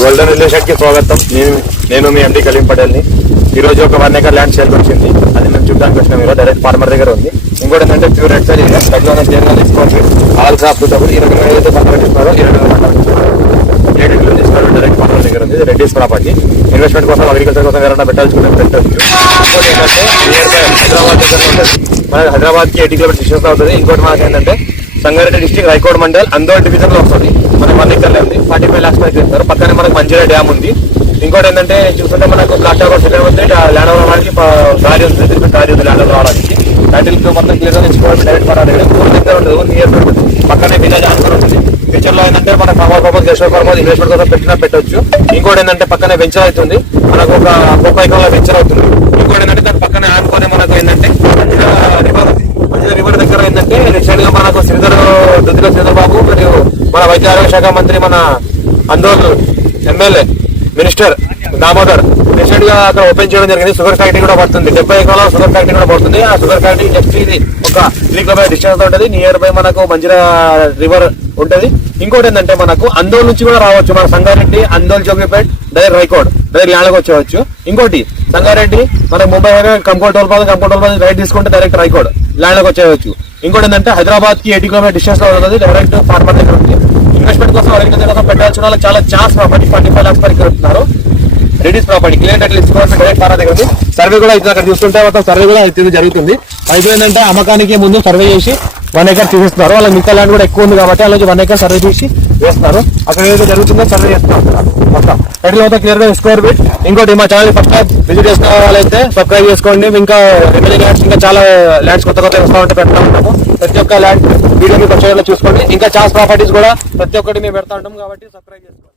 Golden relation కి స్వాగతం. నేను మీ ఎండి కలీం పటేల్ ని. ఈ రోజు ఒక 1 ఎకర్ ల్యాండ్ సేల్ వచ్చింది. అది మేము చూడడానికి వచ్చినాం. మీరు డైరెక్ట్ ఫార్మర్ దగ్గర ఉంది. ఇంకోటి ఏంటంటే ప్యూర్ రెడ్ సార్ దగ్గర తీసుకోవచ్చు. All crop suitable. ఈ రకంగా ఏదైతే పంటలు ఇస్తున్నారో ఈ రకంగా పంటలు తీసుకోవాలి. డైరెక్ట్ ఫార్మర్ దగ్గర ఉంది. రెడ్డిస్ ప్రాపర్టీ. ఇన్వెస్ట్మెంట్ కోసం అగ్రికల్చర్ కోసం ఎవరైనా పెట్టాల్సుకుంటే పెట్టచ్చు. ఇంకోటి ఏంటంటే హైదరాబాద్ దగ్గర ఉంటుంది. మన హైదరాబాద్ కి 80 కిలోమీటర్ డిస్టెన్స్ అవుతుంది. ఇంకోటి మనకి ఏంటంటే సంగారెడ్డి డిస్ట్రిక్ట్ రైకోడ్ మండల్ అందోల్ డివిజన్ లో వస్తుంది. మనకి 1 ఎకర్లో ఉంది. 45 lakhs పైకి ఇస్తారు. పక్కనే మనకు మంచిర్యాల డ్యామ్ ఉంది. ఇంకోటి ఏంటంటే చూస్తుంటే మనకు బ్లాక్ టాప్ సెకండ్ ఉంది. ల్యాండ్ రావడానికి దారి ఉంది. దారి ఉంది ల్యాండ్ రావడానికి. టైటిల్ మొత్తం క్లియర్ గా తెచ్చుకోవాలి. డైరెక్ట్ పడాలి. ఊరి దగ్గర ఉంటుంది. నియర్ ఉంటుంది. పక్కనే విలేజ్ ఆన్సర్ ఉంటుంది. ఫ్యూచర్ లో ఏంటంటే మన farmer purpose guest purpose investment కోసం పెట్టొచ్చు. ఇంకోటి ఏంటంటే పక్కనే వెంచర్ అవుతుంది. మనకు ఒక 30 ఎకరాల వెంచర్ అవుతుంది. ఇంకోటి ఏంటంటే దాని పక్కనే ఆనుకొని మనకు ఏంటంటే రివర్ దగ్గర ఏంటంటే రీసెంట్ గా మనకు దుద్దిల శ్రీధర్ బాబు మరియు మన వైద్య ఆరోగ్య శాఖ మంత్రి మన Andole MLA minister Damodar recent గా అక్కడ ఓపెన్ చేయడం జరిగింది. షుగర్ ఫ్యాక్టరీ కూడా పడుతుంది. 70 ఎకరాల షుగర్ ఫ్యాక్టరీ కూడా పడుతుంది. ఆ షుగర్ ఫ్యాక్టరీ జస్ట్ ఇది ఒక 3 కిలోమీటర్ డిస్టెన్స్ ఉంటుంది. నియర్ బై మనకు మంచిర్యాల రివర్ ఉంటది. ఇంకోటి ఏంటంటే మనకు అందోల్ నుంచి కూడా రావచ్చు. మన సంగారెడ్డి అందోల్ జోగిపేట్ డైరెక్ట్ రైకోడ్ డైరెక్ట్ ల్యాండ్కి వచ్చేవచ్చు. ఇంకోటి సంగారెడ్డి మనకు ముంబై కంకోట్ టోల్ ప్లాజా రైట్ తీసుకుంటే డైరెక్ట్ రైకోడ్ ల్యాండ్కి వచ్చేవచ్చు. ఇంకోటి ఏంటంటే హైదరాబాద్ కి 80 కిలోమీటర్ డిస్టెన్స్ లో ఉంటుంది. డైరెక్ట్ ఫార్మర్ దగ్గర ఉంది. ఇన్వెస్ట్మెంట్ కోసం అగ్రికల్చర్ కోసం పెట్టాల్సిన వాళ్ళకి చాలా ఛాన్స్ ప్రాపర్టీ 45 lakhs పైకి ఇస్తున్నారు. రెడీస్ ప్రాపర్టీ క్లియర్ టైటిల్ ఇసుకోవాలి. డైరెక్ట్ ఫార్మర్ దగ్గర ఉంది. సర్వే కూడా అయితే అక్కడ చూస్తుంటే మొత్తం సర్వే కూడా అయితే జరుగుతుంది. అయిపోయిందంటే అమ్మకానికి ముందు సర్వే చేసి 1 ఎకర్ తీసిస్తున్నారు. వాళ్ళకి మిగతా ల్యాండ్ కూడా ఎక్కువ ఉంది కాబట్టి అలాగే 1 ఎకర్ సర్వే చేసి వేస్తున్నారు. అక్కడ ఏదైతే జరుగుతుందో సర్వే చేస్తున్నారు. మొత్తం టైటిల్ మొత్తం క్లియర్ గా స్క్వేర్ ఫీట్. ఇంకోటి మా ఛానల్ ఫస్ట్ టైం విజిట్ చేసిన వాళ్ళైతే సబ్స్క్రైబ్ చేసుకోండి. ఇంకా రెమెడీ ల్యాండ్స్ ఇంకా చాలా ల్యాండ్స్ కొత్త వస్తూ ఉంటే పెడతా ఉంటాము. ప్రతి ఒక్క ల్యాండ్ వీడియో మీకు వచ్చేలా చూసుకోండి. ఇంకా ఛాన్స్ ప్రాపర్టీస్ కూడా ప్రతి ఒక్కటి మేము పెడతా ఉంటాం కాబట్టి సబ్స్క్రైబ్ చేసుకోండి.